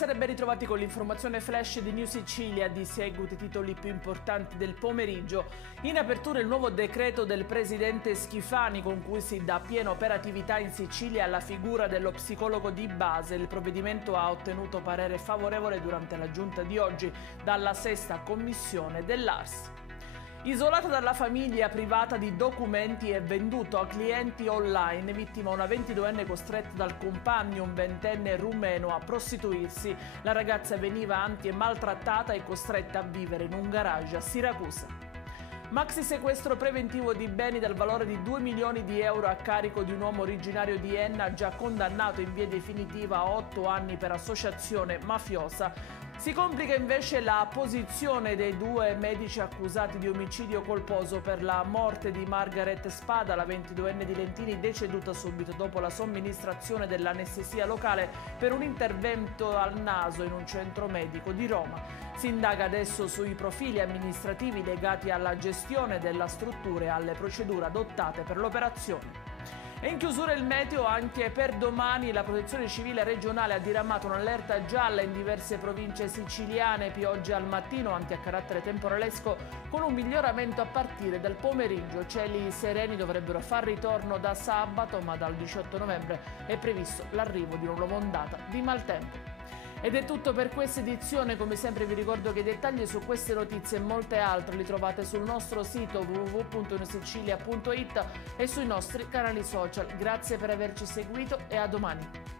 Buonasera e ben ritrovati con l'informazione flash di New Sicilia. Di seguito i titoli più importanti del pomeriggio. In apertura il nuovo decreto del presidente Schifani con cui si dà piena operatività in Sicilia alla figura dello psicologo di base. Il provvedimento ha ottenuto parere favorevole durante la giunta di oggi dalla sesta commissione dell'ARS. Isolata dalla famiglia, privata di documenti e venduto a clienti online, vittima una 22enne costretta dal compagno, un 20enne rumeno, a prostituirsi. La ragazza veniva anti e maltrattata e costretta a vivere in un garage a Siracusa. Maxi sequestro preventivo di beni del valore di 2 milioni di euro a carico di un uomo originario di Enna, già condannato in via definitiva a 8 anni per associazione mafiosa. Si complica invece la posizione dei due medici accusati di omicidio colposo per la morte di Margaret Spada, la 22enne di Lentini, deceduta subito dopo la somministrazione dell'anestesia locale per un intervento al naso in un centro medico di Roma. Si indaga adesso sui profili amministrativi legati alla gestione della struttura e alle procedure adottate per l'operazione. E in chiusura il meteo anche per domani. La Protezione Civile regionale ha diramato un'allerta gialla in diverse province siciliane, piogge al mattino anche a carattere temporalesco con un miglioramento a partire dal pomeriggio. Cieli sereni dovrebbero far ritorno da sabato, ma dal 18 novembre è previsto l'arrivo di una nuova ondata di maltempo. Ed è tutto per questa edizione. Come sempre vi ricordo che i dettagli su queste notizie e molte altre li trovate sul nostro sito www.newsicilia.it e sui nostri canali social. Grazie per averci seguito e a domani.